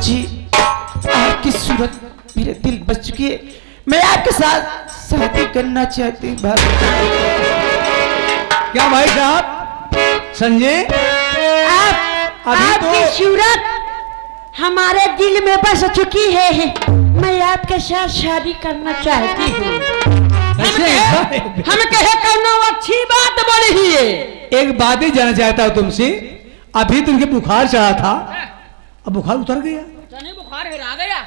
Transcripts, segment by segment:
बाबूजी, आपकी सूरत मेरे दिल बस चुकी है। मैं आपके साथ शादी करना चाहती हूँ बाबू। क्या भाई साहब संजय, आपकी सूरत हमारे दिल में बस चुकी है। मैं आपके साथ शादी करना चाहती हूँ। हम कहे करना अच्छी बात बोली है। एक बात ही जानना चाहता हूँ तुमसे, अभी तुमके बुखार चढ़ा था, अब बुखार उतर गया? बुखार हिला गया।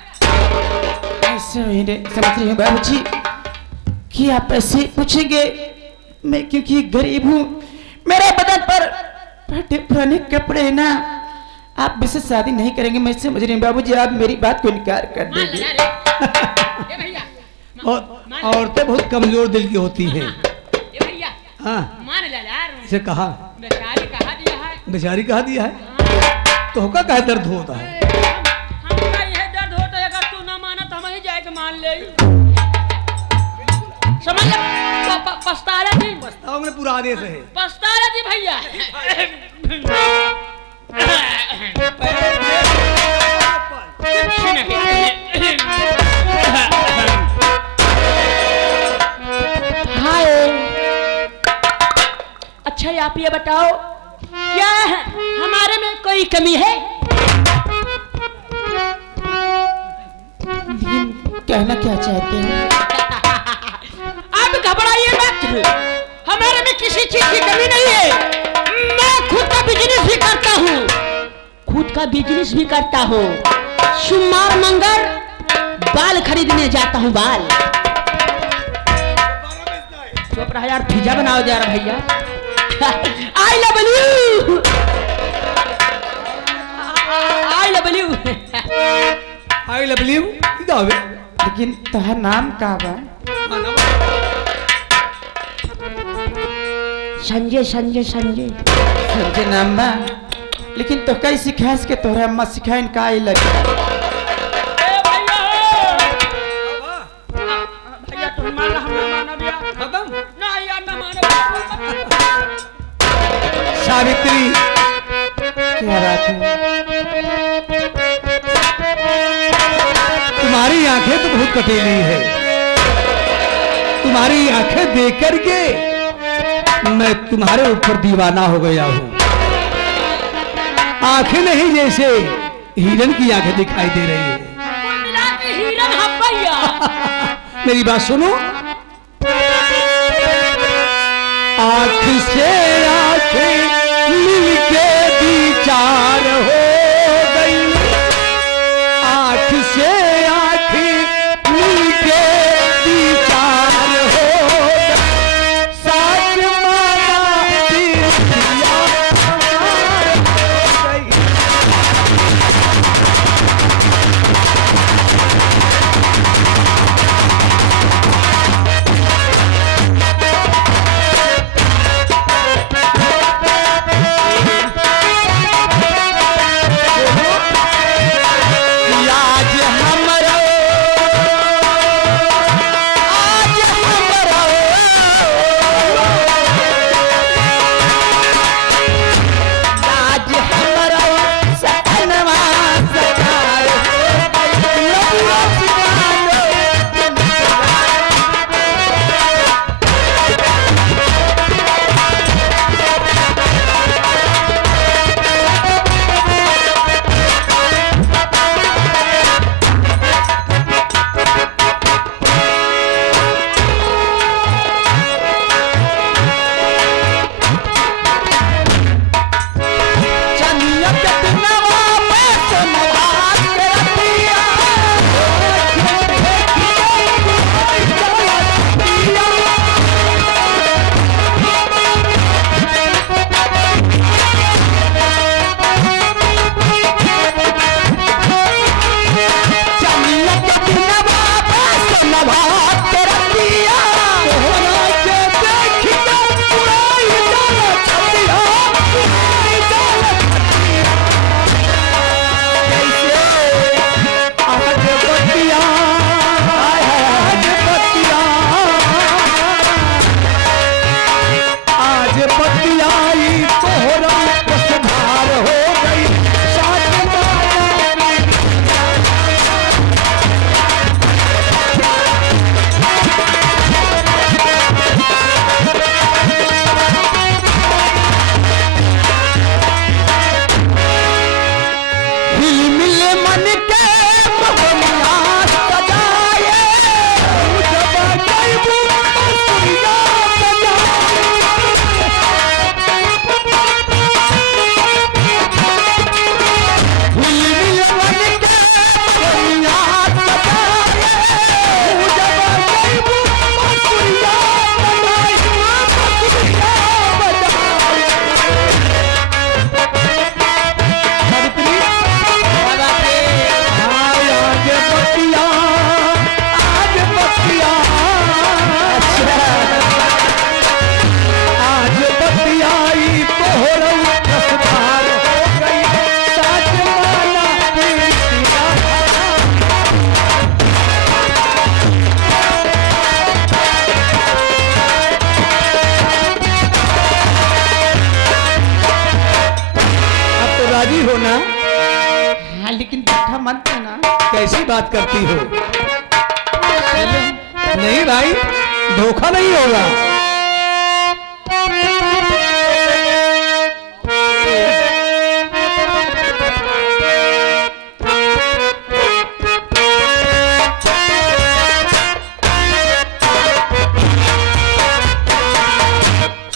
ऐसे समझ रही हूँ बाबूजी कि आप ऐसे पूछेंगे। मैं क्योंकि गरीब हूँ, मेरे बदन पर फटे पुराने कपड़े हैं ना, आप मुझसे शादी नहीं करेंगे। मैं समझ रही हूँ बाबूजी, आप मेरी बात को इनकार कर देंगे। औरतें बहुत कमजोर दिल की होती हैं। हाँ, मान ले यार, इसे कहा बेचारी कहा दिया है। बेचारी कहा दिया है, तो होगा क्या दर्द होता है। हमका यह दर्द होता है, अगर तू ना माना तो हम ही जाके मान ले। समझ ले, पछतारा जी, पछताओ में पूरा आदेश है। पछतारा जी भैया। हाय, अच्छा आप ये बताओ, क्या हमारे में कोई कमी है? लेकिन कहना क्या चाहते हैं? आप घबराइए मत, हमारे में किसी चीज की कमी नहीं है। मैं खुद का बिजनेस भी करता हूँ, सोमवार मंगल बाल खरीदने जाता हूँ। बाल चुप रहा यार, पिज्जा बनाओ जा रहा भैया। I love you, I love you, I love you. लेकिन तुम्हारा नाम का बा? संजय संजय संजय संजय नाम बा, लेकिन तो कई सिखास के तोहरा अम्मा सिखाइन का आई लगे। भैया तुम माना, हम ना माना भैया। खत्म। ना यार ना माना। सावित्री, क्या बात है? तुम्हारी आंखें तो बहुत कटीली है। तुम्हारी आंखें देख करके मैं तुम्हारे ऊपर दीवाना हो गया हूँ। आंखें नहीं जैसे हिरन की आंखें दिखाई दे रही है। हिरन हम भैया। मेरी बात सुनो, आंख से आंखें मिलके विचार हो गई, आंख से आंखें मिलके विचार हो गई, साथ माना दिल दिया हो गई। ना। हाँ लेकिन धोखा मत देना। कैसी बात करती हो? नहीं भाई, धोखा नहीं होगा।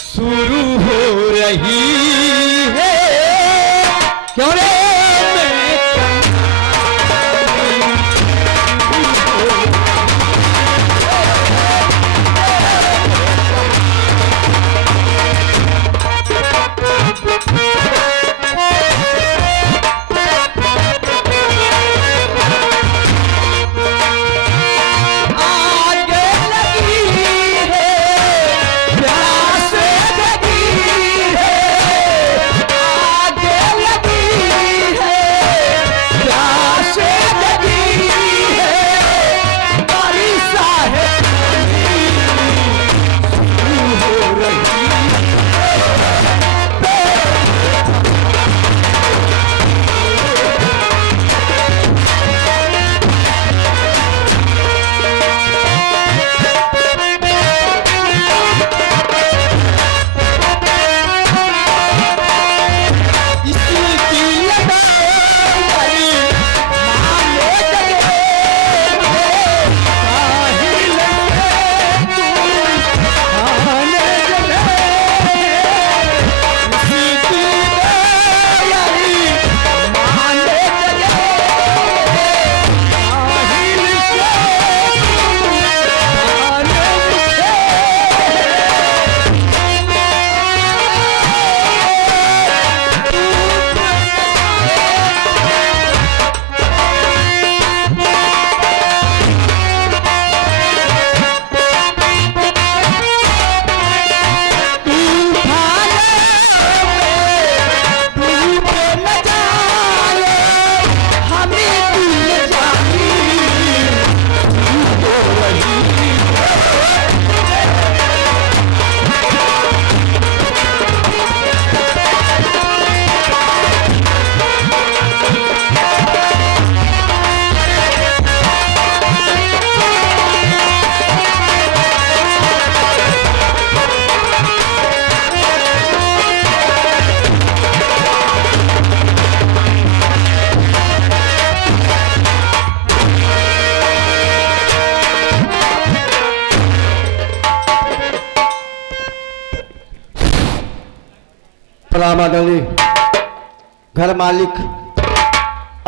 शुरू हो रही है क्यों रे? आगे लगी है प्यास लगी है, आगे लगी है प्यास लगी है, बारिश है शुरू हो रही इसकी लगाई मानो जगे साहिल में तू आने जगे, इसकी लगाई मानो जगे साहिल से तू आने प्रणाम आदरणीय घर मालिक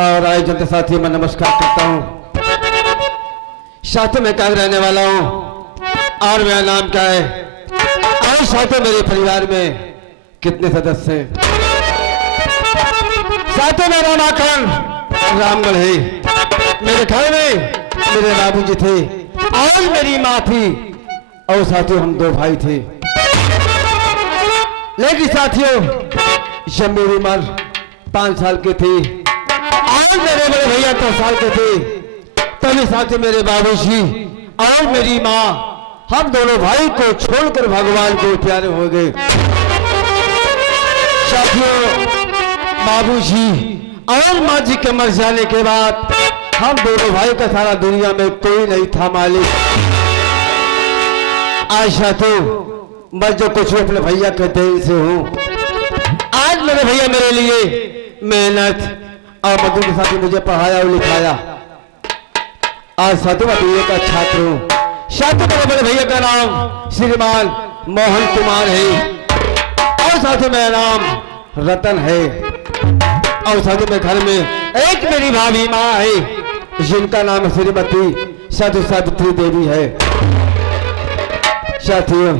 और आए जनता साथियों, मैं नमस्कार करता हूँ। साथियों में कहाँ रहने वाला हूँ और मेरा नाम क्या है और साथियों मेरे परिवार में कितने सदस्य हैं। साथियों मेरा नाम आखंड रामगढ़ है। मेरे घर में मेरे बाबूजी थे और मेरी माँ थी और साथियों हम 2 भाई थे। लेकिन साथियों जब मेरी उम्र 5 साल की थी और मेरे बड़े भैया 10 साल के थे, तभी साथियों मेरे बाबूजी और मेरी माँ हम दोनों भाई को छोड़कर भगवान को प्यारे हो गए। साथियों बाबूजी और माँ जी के मर जाने के बाद हम दोनों भाई का सारा दुनिया में कोई नहीं था मालिक। आज साथियों मैं जो कुछ अपने भैया के देन से हूँ, आज मेरे भैया मेरे लिए मेहनत और मजदूरी के साथ मुझे पढ़ाया और लिखाया। आज साथियों मैं बीए का छात्र हूँ। साथियों मेरे बड़े भैया का नाम श्रीमान मोहन कुमार है और साथियों मेरा नाम रतन है और साथियों मेरे घर में एक मेरी भाभी माँ है जिनका नाम श्रीमती साधु सावित्री देवी है। साथियों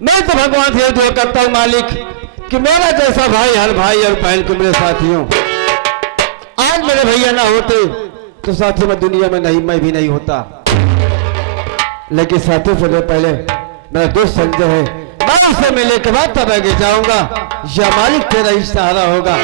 मैं तो भगवान से दुआ करता हूँ मालिक कि मेरा जैसा भाई हर भाई और बहन को मेरे साथियों, आज मेरे भैया ना होते तो साथियों मैं दुनिया में नहीं, मैं भी नहीं होता। लेकिन साथियों से पहले मेरा दोस्त संजय है, मैं उससे मिलने के बाद तब आगे जाऊंगा। या मालिक तेरा ही सहारा होगा।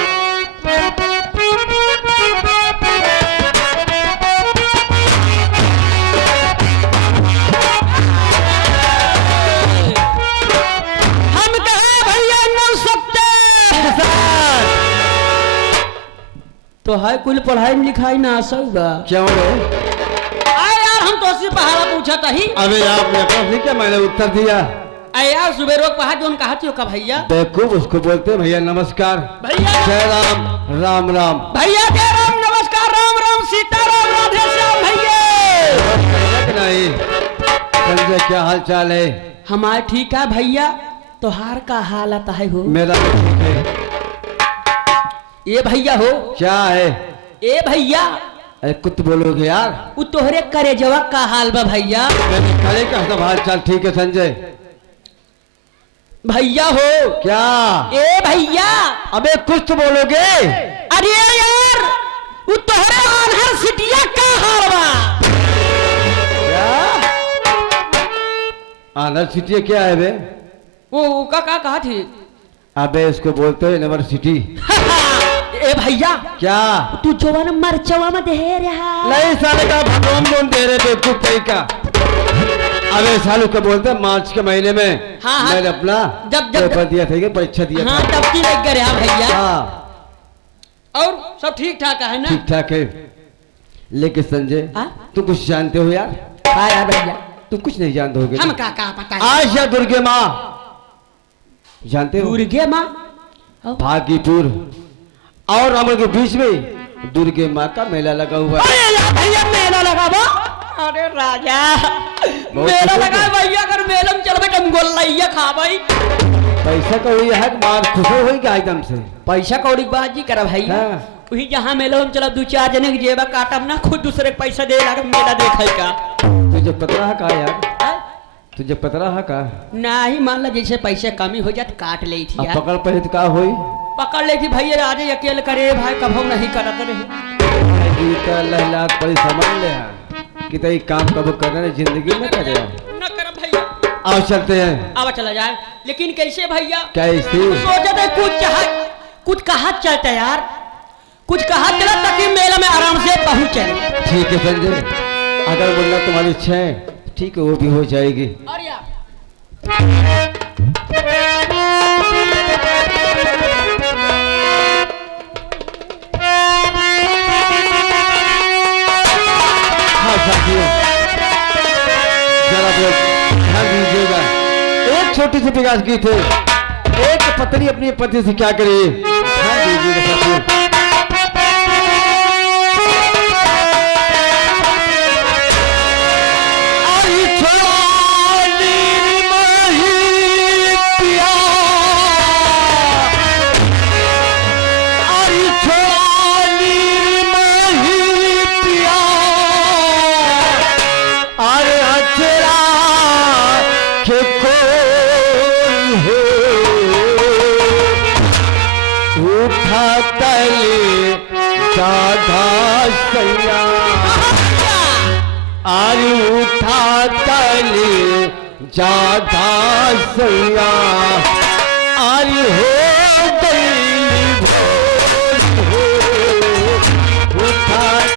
तो है कुल पढ़ाई लिखाई ना सऊगा। क्यों रे? अरे यार हम तो उससे पहाड़ा पूछा था ही। अबे आपने प्रश्न क्या मैंने उत्तर दिया। अरे यार सुबह रोक पहाड़ जो कहा थी का भैया। बेवकूफ उसको बोलते हैं भैया नमस्कार। भैया जय राम राम राम। भैया जय राम नमस्कार राम राम सीताराम राधे श्याम भैया। नहीं संजय क्या हाल चाल है? हमारे ठीक है भैया। तोहार का हाल आता है हो? मेरा भी ठीक है। ये भैया हो क्या है? ए भैया अरे कुछ बोलोगे यार? वो तोहरे करे जवाब का हाल बा भैया। मैंने खड़े का सब हाल चाल ठीक है संजय। भैया हो क्या? ए भैया अबे कुछ तो बोलोगे। अरे यार वो तोहरे आनहर सिटिया का हाल बा। क्या? आनर सिटी क्या है बे? वो का कहा थी? अबे इसको बोलते हैं यूनिवर्सिटी। ए भैया क्या? तू जवान मरचवा में दे रहा। नहीं साले का भगवान कौन दे रहे बेवकूफ कहीं का। अबे सालू को बोलते हैं मार्च के महीने में। हाँ, हाँ। मैंने अपना जब पेपर दिया था, परीक्षा दिया हाँ था। तब की लग गया भैया। हाँ और सब ठीक ठाक है ना? ठीक ठाक है। लेकिन संजय हाँ? तू कुछ जानते हो यार? हाँ यार भैया तू कुछ नहीं जानते होगे। हम का पता है? आशा दुर्गे माँ जानते हो? दुर्गे माँ भागीपुर और रामगढ़ के बीच में दुर्गे माँ का मेला लगा हुआ है। अरे यार भैया मेला लगा बा। अरे राजा मेला लगा भैया। अगर मेला में चल बेटा गोल्लैया खा भाई। पैसा का हुई है मार खुश हो गया एकदम से। पैसा कौड़ी बाजी कर भाई। हाँ। वही जहाँ मेला में चला 2-4 जने के जेबा काटब ना खुद दूसरे के पैसा दे लगा मेला देखे का। तुझे पता रहा का यार? तुझे पता रहा का? नहीं मान ला जैसे पैसे कमी हो जाए काट ले थी यार। पकड़ पहले का हुई पकड़ ले थी भैया आज अकेले करे भाई कभो नहीं करत रहे। लहला पड़ी समझ ले कि तई काम कब करने जिंदगी में करे। न कर भैया। आओ चलते हैं। अब चला जाए लेकिन कैसे भैया? कैसे? सोचा था कुछ कहा चलता यार। कुछ कहा चला ताकि मेला में आराम से पहुंचे। ठीक है संजय अगर बोलना तुम्हारी इच्छा है ठीक है वो भी हो जाएगी। और यार हाँ साथियों जरा ध्यान दीजिएगा। एक छोटी सी विकास की थे एक पत्नी अपनी पति से क्या करिए। ध्यान दीजिएगा साथियों। जाधा सैया आरी हो गई